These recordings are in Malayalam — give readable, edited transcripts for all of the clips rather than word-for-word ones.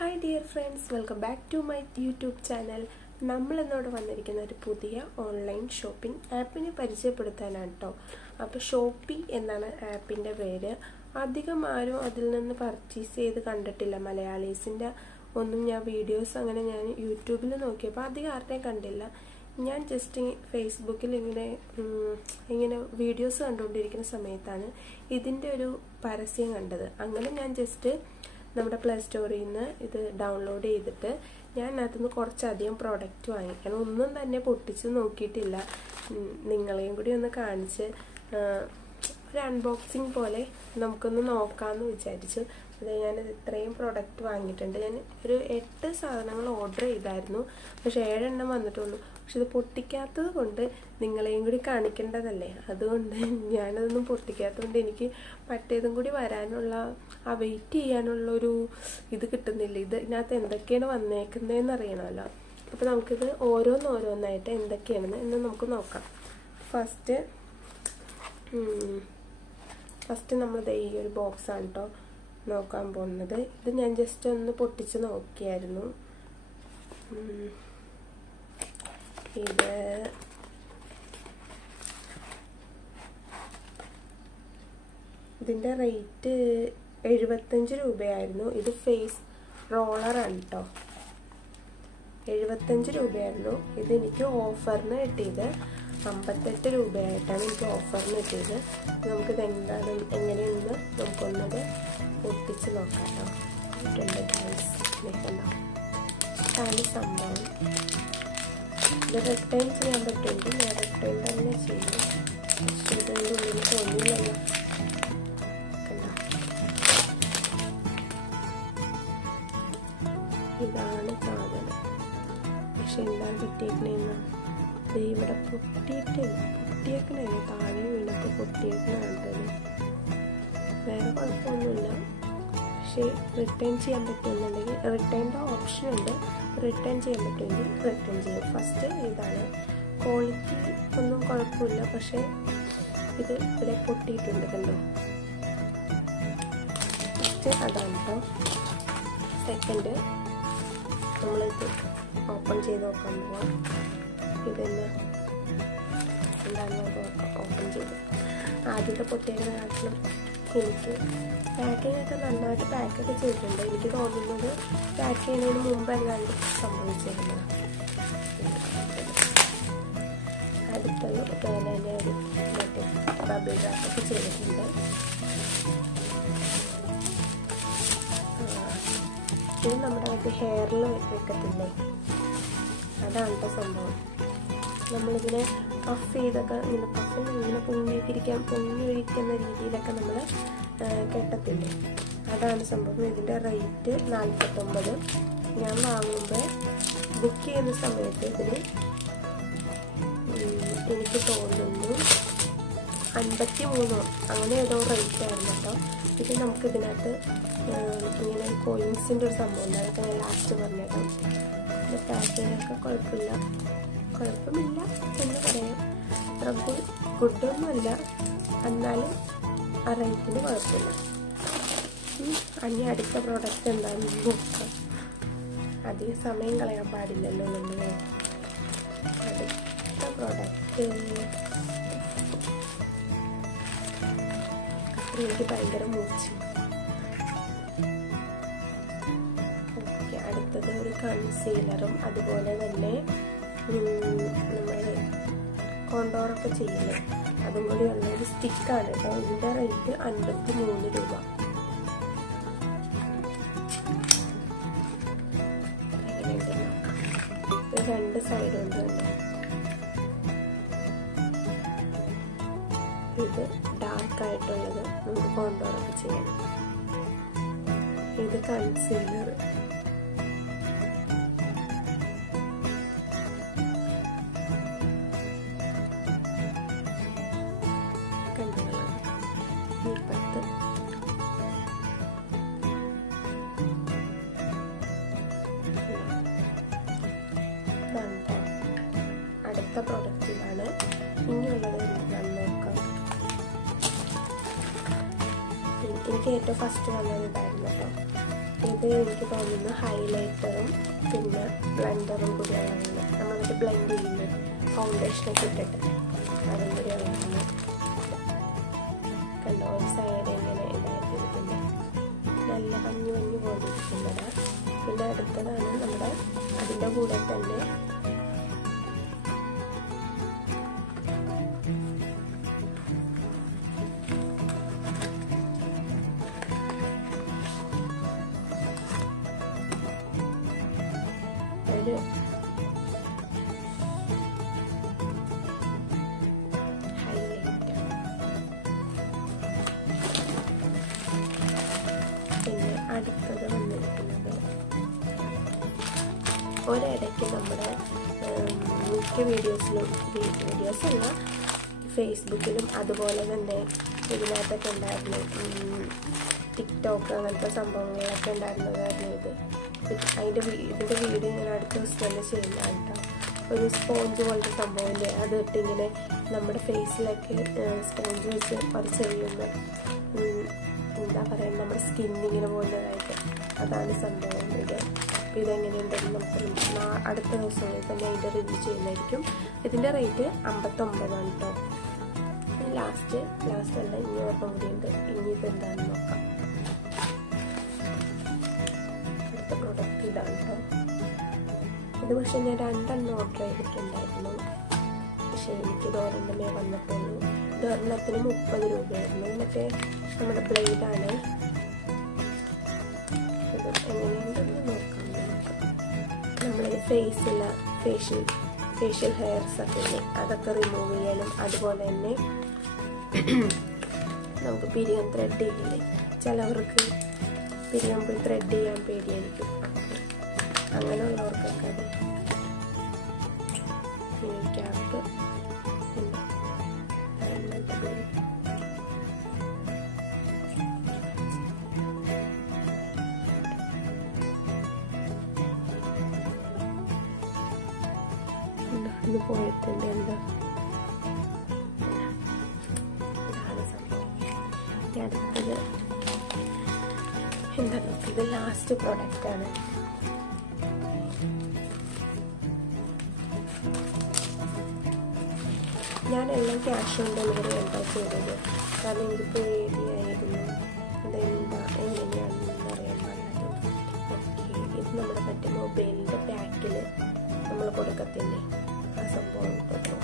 Hi dear friends, welcome back to my YouTube channel. നമ്മൾ ഇന്നോട് വന്നിരിക്കുന്ന ഒരു പുതിയ ഓൺലൈൻ ഷോപ്പിംഗ് ആപ്പിനെ പരിചയപ്പെടുത്താനാണ് ട്ടോ. അപ്പോൾ ഷോപ്പി എന്നാണ് ആപ്പിന്റെ പേര്. അധികം ആരും അതിൽ നിന്ന് പർച്ചേസ് ചെയ്ത് കണ്ടിട്ടില്ല. മലയാളീസിന്റെ ഒന്നും ഞാൻ വീഡിയോസ് അങ്ങനെ ഞാൻ യൂട്യൂബിൽ നോക്കിയപ്പോൾ അധികം ആരെയും കണ്ടില്ല. ഞാൻ ജസ്റ്റ് ഫേസ്ബുക്കിൽ ഇങ്ങനെ വീഡിയോസ് കണ്ടുകൊണ്ടിരിക്കുന്ന സമയത്താണ് ഇതിന്റെ ഒരു പരസ്യം കണ്ടത്. അങ്ങനെ ഞാൻ ജസ്റ്റ് നമ്മുടെ പ്ലേ സ്റ്റോറിൽ നിന്ന് ഇത് ഡൗൺലോഡ് ചെയ്തിട്ട് ഞാൻ അതിന് കുറച്ചധികം പ്രോഡക്റ്റ് വാങ്ങി. ഞാൻ ഒന്നും തന്നെ പൊട്ടിച്ച് നോക്കിയിട്ടില്ല. നിങ്ങളെയും കൂടി ഒന്ന് കാണിച്ച് ഒരു അൺബോക്സിങ് പോലെ നമുക്കൊന്ന് നോക്കാമെന്ന് വിചാരിച്ചു. അത് ഞാൻ ഇത്രയും പ്രോഡക്റ്റ് വാങ്ങിയിട്ടുണ്ട്. ഞാൻ ഒരു 8 സാധനങ്ങൾ ഓർഡർ ചെയ്തായിരുന്നു. പക്ഷെ 7 എണ്ണം വന്നിട്ടുള്ളൂ. പക്ഷെ ഇത് പൊട്ടിക്കാത്തത് കൊണ്ട് നിങ്ങളെയും കൂടി കാണിക്കേണ്ടതല്ലേ, അതുകൊണ്ട് ഞാനതൊന്നും പൊട്ടിക്കാത്തതുകൊണ്ട് എനിക്ക് മറ്റേതും കൂടി വരാനുള്ള ആ വെയിറ്റ് ചെയ്യാനുള്ളൊരു ഇത് കിട്ടുന്നില്ല. ഇതിനകത്ത് എന്തൊക്കെയാണ് വന്നേക്കുന്നതെന്ന് അറിയണമല്ലോ. അപ്പോൾ നമുക്കിത് ഓരോന്നായിട്ട് എന്തൊക്കെയാണെന്ന് എന്ന് നമുക്ക് നോക്കാം. ഫസ്റ്റ് നമ്മൾ ഈ ഒരു ബോക്സാണ് കേട്ടോ നോക്കാൻ പോകുന്നത്. ഇത് ഞാൻ ജസ്റ്റ് ഒന്ന് പൊട്ടിച്ച് നോക്കിയായിരുന്നു. ഇതിന്റെ റേറ്റ് 75 രൂപയായിരുന്നു. ഇത് ഫേസ് റോളറാണ് കേട്ടോ. 75 രൂപയായിരുന്നു. ഇത് എനിക്ക് ഓഫറിന് കിട്ടിയത് 58 രൂപയായിട്ടാണ് എനിക്ക് ഓഫറിന് കിട്ടിയത്. നമുക്കിത് എങ്ങനെയെന്ന് നമുക്കൊന്നത് പൊട്ടിച്ച് നോക്കാം കേട്ടോ. ഇതാണ് സംഭവം. ഇത് റിട്ടേൺ ചെയ്യാൻ പറ്റുമെങ്കിൽ ഞാൻ റിട്ടേൺ തന്നെ ചെയ്യും. പക്ഷെ ഇതിൻ്റെ ഉള്ളിൽ തോന്നില്ലല്ലോ. കണ്ടോ, ഇതാണ് സാധനം. പക്ഷെ എന്താണ് പറ്റിയേക്കണേന്ന് ഇവിടെ പൊട്ടിയേക്കണേ, താഴെ വീണൊക്കെ പൊട്ടിയേക്കണാണ്. വേറെ കുഴപ്പമൊന്നുമില്ല. പക്ഷേ റിട്ടേൺ ചെയ്യാൻ പറ്റുമെന്നുണ്ടെങ്കിൽ റിട്ടേണിൻ്റെ ഓപ്ഷൻ ഉണ്ട്. റിട്ടേൺ ചെയ്യാൻ പറ്റുമെങ്കിൽ റിട്ടേൺ ചെയ്യും. ഫസ്റ്റ് ഇതാണ്. ക്വാളിറ്റി ഒന്നും കുഴപ്പമില്ല, പക്ഷേ ഇത് ഇവിടെ പൊട്ടിയിട്ടുണ്ട്. കണ്ടോ, ഫസ്റ്റ് അതാണ് കേട്ടോ. സെക്കൻഡ് നമ്മളിത് ഓപ്പൺ ചെയ്ത് നോക്കാൻ പോവാം. ഇതെന്നെ എന്താണെന്ന് ഓപ്പൺ ചെയ്ത് ആദ്യത്തെ പൊട്ടിയുടെ കാട്ടിലും എനിക്ക് പാക്കിംഗ് ഒക്കെ നന്നായിട്ട് പാക്കൊക്കെ ചെയ്തിട്ടുണ്ട്. എനിക്ക് തോന്നുന്നത് പാക്ക് ചെയ്യുന്നതിന് മുമ്പ് എങ്ങാണ്ട് സംഭവിച്ചിരുന്നത്. അടുത്തത് അതുപോലെ തന്നെ ഒരു മറ്റേ ബബിൾ റാപ്പൊക്കെ ചെയ്തിട്ടുണ്ട്. ഇത് നമ്മുടെ മറ്റേ ഹെയറിൽ വെക്കത്തില്ലേ, അതാണ് കേട്ടോ സംഭവം. നമ്മളിതിനെ പഫ് ചെയ്തൊക്കെ ഇങ്ങനെ പൊങ്ങി ഒഴിക്കുന്ന രീതിയിലൊക്കെ നമ്മൾ കെട്ടത്തില്ലേ, അതാണ് സംഭവം. ഇതിൻ്റെ റേറ്റ് 49. ഞാൻ വാങ്ങുമ്പോൾ ബുക്ക് ചെയ്യുന്ന സമയത്ത് ഇതിന് എനിക്ക് തോന്നുന്നു 53 അങ്ങനെ ഏതോ റേറ്റ് ആയിരുന്നു കേട്ടോ. ഇത് നമുക്കിതിനകത്ത് ഇങ്ങനെ കോയിൻസിൻ്റെ ഒരു സംഭവം ഉണ്ട്. അതൊക്കെ ഞാൻ ലാസ്റ്റ് പറഞ്ഞേക്കാം. ഇതിൻ്റെ പാക്കിങ്ങൊക്കെ കുഴപ്പമില്ല എന്ന് പറയാം. അത്ര ഗുഡൊന്നുമല്ല, എന്നാലും ആ റേറ്റിന് കുഴപ്പമില്ല. ഇനി അടുത്ത പ്രോഡക്റ്റ് എന്താണെന്ന് നോക്കാം. അധികം സമയം കളയാൻ പാടില്ലല്ലോ നമ്മൾ. അടുത്ത പ്രോഡക്റ്റ് എനിക്ക് ഭയങ്കര മൂച്ച്. ഓക്കെ, അടുത്തത് ഒരു കൺസീലറും അതുപോലെ തന്നെ നമ്മൾ കോണ്ടോറൊക്കെ ചെയ്യില്ലേ, അതും കൂടി ഉള്ള ഒരു സ്റ്റിക്കാണ് കേട്ടോ. ഇതിൻ്റെ റേറ്റ് 53 രൂപ. ഇത് 2 സൈഡ് ഉണ്ട്. ഇത് ഡാർക്ക് ആയിട്ടുള്ളത് നമുക്ക് കോണ്ടോറൊക്കെ ചെയ്യാം. ഇത് കൺസീലർ. അടുത്ത പ്രോഡക്റ്റിലാണ്. ഇനിയുള്ളത് എന്താണെന്ന് നോക്കാം. എനിക്ക് ഏറ്റവും ഫസ്റ്റ് വന്നത് ഇതായിരുന്നു കേട്ടോ. ഇത് എനിക്ക് തോന്നുന്നു ഹൈലൈറ്ററും പിന്നെ ബ്ലെൻഡറും കൂടിയാണ്. നമ്മളിത് ബ്ലെൻഡ് ചെയ്യുന്നത് ഫൗണ്ടേഷനൊക്കെ ഇട്ടിട്ട് അതും കൂടിയാണ്. കണ്ടോ, ഒരു സൈഡ് ഇങ്ങനെ ഇതായിട്ടിരിക്കുന്നത് നല്ല മഞ്ഞ് പോലിരിക്കുന്നത്. പിന്നെ അടുത്തതാണ് നമ്മുടെ അതിൻ്റെ കൂടെ തന്നെ ഒരു ഹൈലൈറ്റർ. പിന്നെ അടുത്തത് വന്നിരിക്കുന്നത് ഒരിടയ്ക്ക് നമ്മുടെ മിക്ക വീഡിയോസല്ല ഫേസ്ബുക്കിലും അതുപോലെ തന്നെ ഇതിനകത്തൊക്കെ ഉണ്ടായിരുന്നു, ടിക്ടോക്ക് അങ്ങനത്തെ സംഭവങ്ങളൊക്കെ ഉണ്ടായിരുന്നതായിരുന്നു ഇത്. ഇതിൻ്റെ വീഡിയോ ഞാൻ അടുത്ത ദിവസം തന്നെ ചെയ്യുന്നതാണ് കേട്ടോ. ഒരു സ്പോഞ്ച് പോലത്തെ സംഭവമില്ലേ, അത് ഇട്ടിങ്ങനെ നമ്മുടെ ഫേസിലൊക്കെ സ്പോഞ്ച് വെച്ച് കുറച്ച് കഴിയുമ്പോൾ എന്താ പറയുക, നമ്മുടെ സ്കിന്നിങ്ങനെ പോകുന്നതായിട്ട് അതാണ് സംഭവം ഇത്. അപ്പോൾ ഇതെങ്ങനെയുണ്ടെന്ന് നമുക്ക് അടുത്ത ദിവസങ്ങളിൽ തന്നെ അതിൻ്റെ റിവ്യൂ ചെയ്യുന്നതായിരിക്കും. ഇതിൻ്റെ റേറ്റ് 59 കേട്ടോ. ലാസ്റ്റ് അല്ല, ഇനി ഓർമ്മ കൂടിയുണ്ട്. ഇനി ഇതെന്താണെന്ന് നോക്കാം. അടുത്ത പ്രോഡക്റ്റ് ഇതാണ് കേട്ടോ. ഇത് പക്ഷേ ഞാൻ 2 ഓർഡർ ചെയ്തിട്ടുണ്ടായിരുന്നു. പക്ഷേ എനിക്കിത് ഒരെണ്ണമേ വന്നിട്ടുള്ളൂ. ഇത് ഒരെണ്ണത്തിന് 30 രൂപയായിരുന്നു. മറ്റേ നമ്മുടെ ബ്ലേഡാണ്. ഇത് എങ്ങനെയുണ്ടെന്ന് നോക്കാം. നമ്മളത് ഫേഷ്യൽ ഹെയർസ് ഒക്കെ ഇല്ലേ, അതൊക്കെ റിമൂവ് ചെയ്യാനും അതുപോലെ തന്നെ നമുക്ക് പിരിയം ത്രെഡ് ചെയ്യില്ലേ, ചിലവർക്ക് പിരിയം പോയി ത്രെഡ് ചെയ്യാൻ പേടിയായിരിക്കും. അങ്ങനെയുള്ളവർക്കൊക്കെ അത് ക്യാപ്പ് ഇത് പോയിട്ടുണ്ട്. ഇതാണ് സംഭവം. അടുത്തത് എന്താ നോക്കുക, ഇത് ലാസ്റ്റ് പ്രോഡക്റ്റാണ്. ഞാനെല്ലാം ക്യാഷ് ഓൺ ഡെലിവറി എന്താ ചെയ്തത്, കാരണം എനിക്ക് പേടിയായിരുന്നു ഇതെന്താ എങ്ങനെയാണെന്ന് അറിയാൻ പാടില്ല. ഓക്കെ, ഇത് നമ്മുടെ മറ്റേ മൊബൈലിൻ്റെ ബാക്കിൽ നമ്മൾ കൊടുക്കത്തില്ലേ, ആ സംഭവം കേട്ടോ.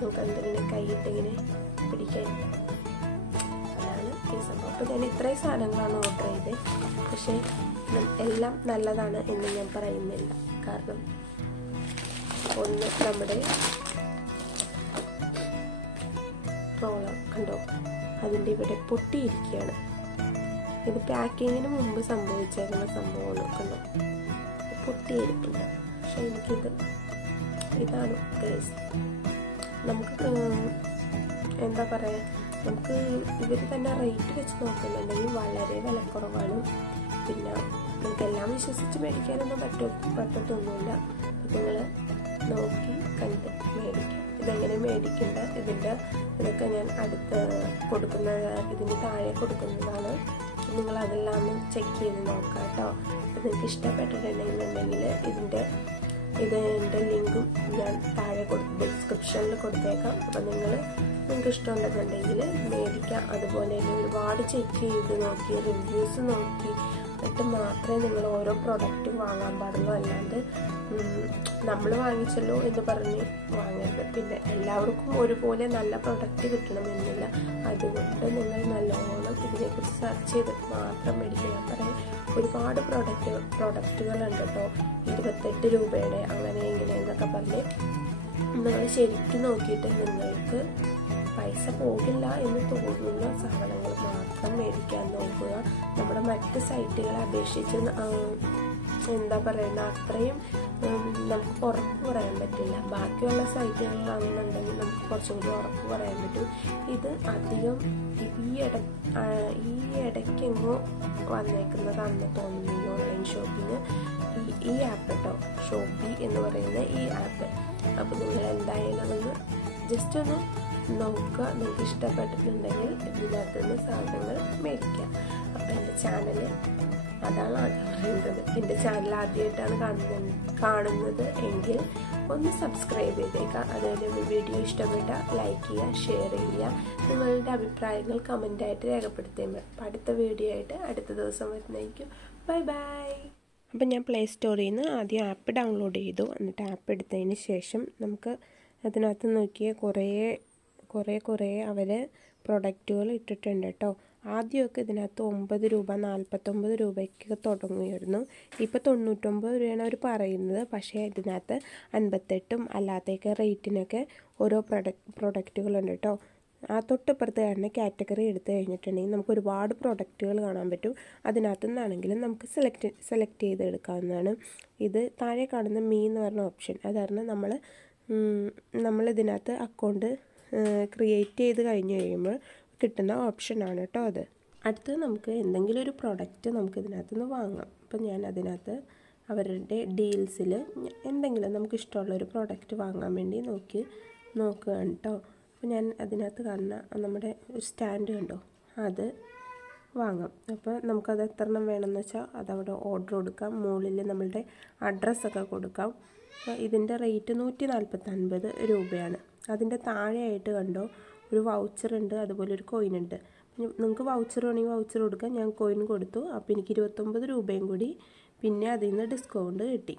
നമുക്ക് എന്തെങ്കിലും കൈയിട്ടിങ്ങനെ പിടിക്കാൻ, അതാണ് ഈ സംഭവം. അപ്പോൾ ഞാൻ ഇത്രയും സാധനങ്ങളാണ് ഓർഡർ ചെയ്തത്. പക്ഷേ എല്ലാം നല്ലതാണ് എന്ന് ഞാൻ പറയുന്നില്ല. കാരണം ഒന്ന് നമ്മുടെ റോളർ കണ്ടോ, അതിൻ്റെ ഇവിടെ പൊട്ടിയിരിക്കുകയാണ്. ഇത് പാക്കിങ്ങിന് മുമ്പ് സംഭവിച്ചേക്കുന്ന സംഭവമാണ്. കണ്ടോ, പൊട്ടിയിരിക്കുന്നത്. പക്ഷെ ഇതാണ് ടേസ്റ്റ്. നമുക്ക് എന്താ പറയുക, നമുക്ക് ഇവർ തന്നെ റേറ്റ് വെച്ച് നോക്കുന്നുണ്ടെങ്കിൽ വളരെ വിലക്കുറവാണ്. പിന്നെ നമുക്കെല്ലാം വിശ്വസിച്ച് മേടിക്കാനൊന്നും പറ്റത്തൊന്നുമില്ല. നിങ്ങൾ നോക്കി കണ്ട് മേടിക്കാം. ഇതെങ്ങനെ മേടിക്കേണ്ട ഇതൊക്കെ ഞാൻ ഇതിന് താഴെ കൊടുക്കുന്നതാണ്. നിങ്ങൾ അതെല്ലാം ചെക്ക് ചെയ്ത് നോക്കാം കേട്ടോ. നിങ്ങൾക്ക് ഇഷ്ടപ്പെട്ടിട്ടുണ്ടെന്നുണ്ടെങ്കിൽ ഇതിൻ്റെ ലിങ്കും ഞാൻ താഴെ ഡിസ്ക്രിപ്ഷനിൽ കൊടുത്തേക്കാം. അപ്പോൾ നിങ്ങൾക്ക് ഇഷ്ടമുണ്ടെന്നുണ്ടെങ്കിൽ മേടിക്കാം. അതുപോലെ തന്നെ ഒരുപാട് ചെക്ക് ചെയ്ത് നോക്കി റിവ്യൂസ് നോക്കി എന്നിട്ട് മാത്രമേ നിങ്ങൾ ഓരോ പ്രൊഡക്റ്റും വാങ്ങാൻ പാടുള്ളൂ. അല്ലാണ്ട് നമ്മൾ വാങ്ങിച്ചല്ലോ എന്ന് പറഞ്ഞ് വാങ്ങരുത്. പിന്നെ എല്ലാവർക്കും ഒരുപോലെ നല്ല പ്രൊഡക്റ്റ് കിട്ടണമെന്നില്ല. അതുകൊണ്ട് നിങ്ങൾ നല്ലോണം ഇതിനെക്കുറിച്ച് സെർച്ച് ചെയ്തിട്ട് മാത്രം മേടിക്കുക. ഞാൻ പറയാം, ഒരുപാട് പ്രൊഡക്റ്റുകളുണ്ട് കേട്ടോ. 28 രൂപയുടെ അങ്ങനെ ഇങ്ങനെ എന്നൊക്കെ പറഞ്ഞ് നിങ്ങൾ ശരിക്കും നോക്കിയിട്ട് നിങ്ങൾക്ക് പൈസ പോകില്ല എന്ന് തോന്നുന്ന സാധനങ്ങൾ മാത്രം മേടിക്കാൻ നോക്കുക. നമ്മുടെ മറ്റ് സൈറ്റുകളെ അപേക്ഷിച്ച് എന്താ പറയുക, അത്രയും നമുക്ക് ഉറപ്പ് പറയാൻ പറ്റില്ല. ബാക്കിയുള്ള സൈറ്റുകളിലാണെന്നുണ്ടെങ്കിൽ നമുക്ക് കുറച്ചും കൂടി ഉറപ്പ് പറയാൻ പറ്റും. ഇത് അധികം ഈ ഇടയ്ക്കെങ്ങോ വന്നേക്കുന്നതാണെന്ന് തോന്നുന്നു ഈ ഓൺലൈൻ ഷോപ്പിംഗ്. ഈ ആപ്പ് കേട്ടോ, ഷോപ്പി എന്ന് പറയുന്ന ഈ ആപ്പ്. അപ്പോൾ നിങ്ങൾ എന്തായാലും ഒന്ന് ജസ്റ്റ് ഒന്ന് നോക്കുക. നിങ്ങൾക്ക് ഇഷ്ടപ്പെട്ടിട്ടുണ്ടെങ്കിൽ ഇതിനകത്ത് നിന്ന് സാധനങ്ങൾ മേടിക്കാം. അപ്പോൾ എൻ്റെ ചാനൽ. അതാണ് ആദ്യം പറയുന്നത്. എൻ്റെ ചാനൽ ആദ്യമായിട്ടാണ് കാണുന്നത് എങ്കിൽ ഒന്ന് സബ്സ്ക്രൈബ് ചെയ്തേക്കാം. അതുപോലെ വീഡിയോ ഇഷ്ടപ്പെട്ട ലൈക്ക് ചെയ്യുക, ഷെയർ ചെയ്യുക, നിങ്ങളുടെ അഭിപ്രായങ്ങൾ കമൻ്റായിട്ട് രേഖപ്പെടുത്തിയാൽ മതി. അപ്പോൾ അടുത്ത വീഡിയോ ആയിട്ട് അടുത്ത ദിവസം വരുന്നതായിരിക്കും. Bye bye. അപ്പം ഞാൻ പ്ലേ സ്റ്റോറിൽ നിന്ന് ആദ്യം ആപ്പ് ഡൗൺലോഡ് ചെയ്തു. എന്നിട്ട് ആപ്പ് എടുത്തതിന് ശേഷം നമുക്ക് അതിനകത്ത് നോക്കിയാൽ കുറേ അവർ പ്രൊഡക്റ്റുകൾ ഇട്ടിട്ടുണ്ട് കേട്ടോ. ആദ്യമൊക്കെ ഇതിനകത്ത് 9 രൂപ 49 രൂപയ്ക്ക് തുടങ്ങുമായിരുന്നു. ഇപ്പോൾ 99 രൂപയാണ് അവർ പറയുന്നത്. പക്ഷേ ഇതിനകത്ത് 58ഉം അല്ലാത്തേക്ക് റേറ്റിനൊക്കെ ഓരോ പ്രൊഡക്റ്റുകളുണ്ട് കേട്ടോ. ആ തൊട്ടിപ്പുറത്ത് തന്നെ കാറ്റഗറി എടുത്തു കഴിഞ്ഞിട്ടുണ്ടെങ്കിൽ നമുക്ക് ഒരുപാട് പ്രൊഡക്റ്റുകൾ കാണാൻ പറ്റും. അതിനകത്തു നിന്നാണെങ്കിലും നമുക്ക് സെലക്ട് ചെയ്ത് എടുക്കാവുന്നതാണ്. ഇത് താഴെ കാണുന്ന മീ എന്ന് പറഞ്ഞ ഓപ്ഷൻ, അതാണ് നമ്മളിതിനകത്ത് അക്കൗണ്ട് ക്രിയേറ്റ് ചെയ്ത് കഴിഞ്ഞ് കഴിയുമ്പോൾ കിട്ടുന്ന ഓപ്ഷനാണ് കേട്ടോ അത്. അടുത്ത് നമുക്ക് എന്തെങ്കിലും ഒരു പ്രൊഡക്റ്റ് നമുക്ക് ഇതിനകത്ത് നിന്ന് വാങ്ങാം. അപ്പം ഞാൻ അതിനകത്ത് അവരുടെ ഡീൽസിൽ എന്തെങ്കിലും നമുക്ക് ഇഷ്ടമുള്ളൊരു പ്രൊഡക്റ്റ് വാങ്ങാൻ വേണ്ടി നോക്കുകയാണ് കേട്ടോ. അപ്പോൾ ഞാൻ അതിനകത്ത് കാണുന്ന നമ്മുടെ ഒരു സ്റ്റാൻഡ് കണ്ടോ, അത് വാങ്ങാം. അപ്പോൾ നമുക്കത് എത്ര എണ്ണം വേണമെന്ന് വെച്ചാൽ അതവിടെ ഓർഡർ കൊടുക്കാം. മുകളിൽ നമ്മളുടെ അഡ്രസ്സൊക്കെ കൊടുക്കാം. അപ്പോൾ ഇതിൻ്റെ റേറ്റ് 149 രൂപയാണ്. അതിൻ്റെ താഴെയായിട്ട് കണ്ടോ ഒരു വൗച്ചറുണ്ട്, അതുപോലെ ഒരു കോയിനുണ്ട്. നിങ്ങൾക്ക് വൗച്ചർ വേണമെങ്കിൽ വൗച്ചർ കൊടുക്കാം. ഞാൻ കോയിൻ കൊടുത്തു. അപ്പോൾ എനിക്ക് 29 രൂപയും കൂടി പിന്നെ അതിൽ നിന്ന് ഡിസ്കൗണ്ട് കിട്ടി.